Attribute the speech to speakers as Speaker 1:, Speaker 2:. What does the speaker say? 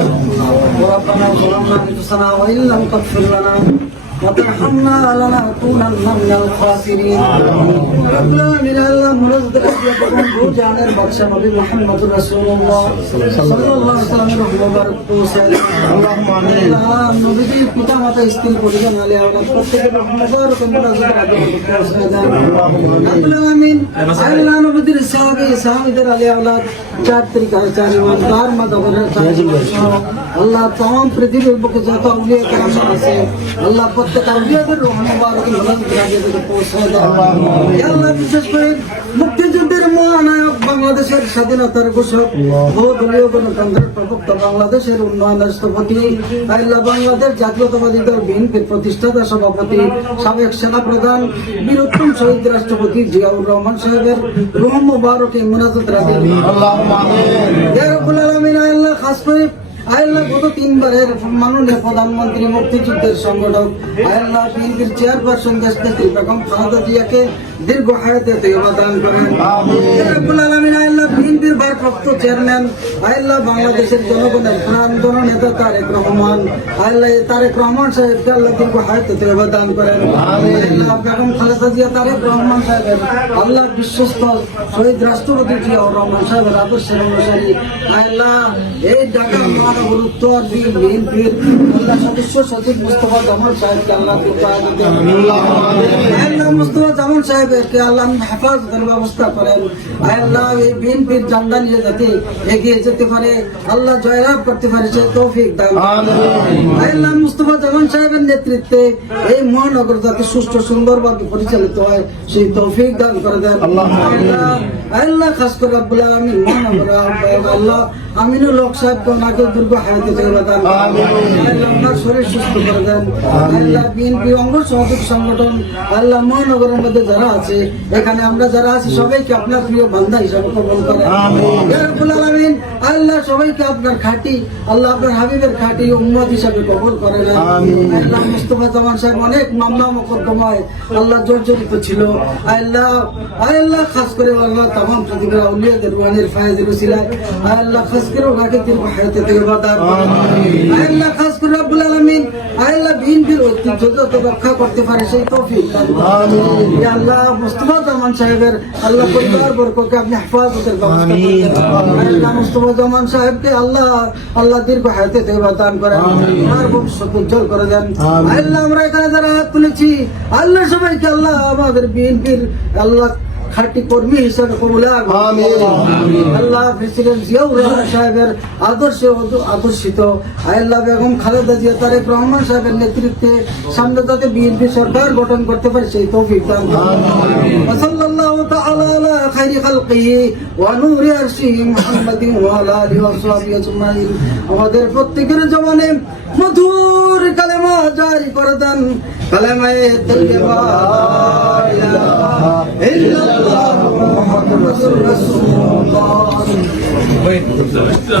Speaker 1: وربنا ظلمنا انفسنا وان لم تغفر لنا وترحمنا لنكونن من الخاسرين ربنا من الله مرزدك يبقون بوجان البخشة نبي محمد رسول الله صلى الله عليه وسلم رحمه بارك اللهم آمين নবীজি পিতা মাতা স্ত্রী পরিজন আলী আওলাদ প্রত্যেকের মুবারক মুনাজাত পৌঁছে দেন আল্লাহ আমিন আল্লাহ নবীজির সাহাবী সাহাবীদের আলী আওলাদ চার তরিকা চার ইমান তার মাদাবনা আল্লাহ তমাম পৃথিবীর বুকে যত উলিয়া কারাম আছে, আল্লাহ আল্লাহ বিশেষ করে মুক্তিযুদ্ধের মহানায়ক বাংলাদেশের স্বাধীনতার ঘোষক বহুদলীয় গণতন্ত্রের প্রবক্তা বাংলাদেশের উন্নয়ন রাষ্ট্রপতি আল্লাহ বাংলাদেশ জাতীয়তাবাদী দল বিএনপির প্রতিষ্ঠাতা সভাপতি সাবেক সেনা প্রধান বীরোত্তম শহীদ রাষ্ট্রপতি জিয়াউর রহমান সাহেবের রুহ মুবারক মোনাজাত রাখেন। রাব্বুল আল্লাহ খাস করে আয়াল্লাহ গত তিনবারের মাননীয় প্রধানমন্ত্রী মুক্তিযুদ্ধের সংগঠক আয়াল্লাহ বিএনপির চেয়ারপারসন দেশ নেত্রী বেগম খালেদা জিয়াকে দীর্ঘ হায়াতে তৈবা দান করেন। আলামিন আয়াল্লাহ বিএনপির ভারপ্রাপ্ত চেয়ারম্যান আয়াল্লাহ বাংলাদেশের জনগণের প্রাণ নেতা তারেক রহমান। আয়াল্লাহ তারেক রহমান সাহেবকে আল্লাহ দীর্ঘ হায়াতে তৈবা দান করেন। বেগম খালেদা জিয়া তারেক রহমান সাহেবের আল্লাহ বিশ্বস্ত শহীদ রাষ্ট্রপতি জিয়াউর রহমান সাহেবের আদর্শের অনুসারী। আয়াল্লাহ এই ঢাকা মহানগর উত্তর বিএনপির আল্লাহ সদস্য সচিব মুস্তফা জামাল সাহেবকে আল্লাহ আল্লাহ মুস্তফা জামাল সাহেবকে আল্লাহ হেফাজতের ব্যবস্থা করেন। আল্লাহ এই বিএনপির জান্দা নিয়ে যাতে এগিয়ে যেতে পারে। আল্লাহ জয়লাভ করতে পারে সে তৌফিক দান আল্লাহ মুস্তফা জামান সাহেবের নেতৃত্বে এই মহানগর যাতে সুষ্ঠু সুন্দরভাবে পরিচালিত হয় সেই তৌফিক দান করে দেন। আল্লাহ আল্লাহ খাস করে আব্বুল আলমিন মহানগর আল্লাহ। আমিনুল হক সাহেবকে ওনাকে দুর্গ হায়াতে থেকে দান আল্লাহ শরীর সুস্থ করে দেন। আল্লাহ বিএনপি অঙ্গ সহযোগ সংগঠন আল্লাহ মহানগরের মধ্যে যারা আছে এখানে আমরা যারা আছি সবাইকে আপনার প্রিয় বান্ধা হিসাবে কবল করেন। আল্লাহ সবাইকে আপনার খাঁটি আল্লাহ আপনার হাবিবের খাঁটি উম্মত হিসাবে কবল করেন। আল্লাহ মুস্তফা জামান সাহেব অনেক মামলা মোকদ্দমায় আল্লাহ জর্জরিত ছিল। আল্লাহ আল্লাহ খাস করে আল্লাহ তামাম পৃথিবীর আউলিয়াদের রুহানের ফায়েজের আল্লাহ খাস করে ওনাকে দীর্ঘ হায়াতে থেকে আল্লাহ। খাস করে রব্বুল আলামিন আল্লাহ বিএনপির ঐতিহ্য যত রক্ষা করতে পারে সেই তৌফিক দান করুন। আল্লাহ মুস্তফা জামান সাহেবের আল্লাহ পরিবার বর্গকে আপনি হেফাজতের ব্যবস্থা আল্লাহ মুস্তফা জামান সাহেবকে আল্লাহ আল্লাহ দীর্ঘ হায়াতে দেবা দান করেন। আর ভবিষ্যৎ উজ্জ্বল করে দেন। আল্লাহ আমরা এখানে যারা হাত তুলেছি আল্লাহ সবাইকে আল্লাহ আমাদের বিএনপির আল্লাহ খাঁটি কর্মী হিসেবে কবুল আল্লাহ প্রেসিডেন্ট জিয়াউর রহমান সাহেবের আদর্শে আদর্শিত আল্লাহ বেগম খালেদা জিয়া তারেক রহমান সাহেবের নেতৃত্বে সামনে যাতে বিএনপি সরকার গঠন করতে পারে সেই তৌফিক দান করুন। وصلى الله تعالى على خير خلقه ونور عرشه محمد وعلى اله وصحبه اجمعين আমাদের প্রত্যেকের জবানে মধুর কালেমা জারি করে দেন কালেমায়ে Taiyaba illallah Muhammedur Resulullah. Buyurun.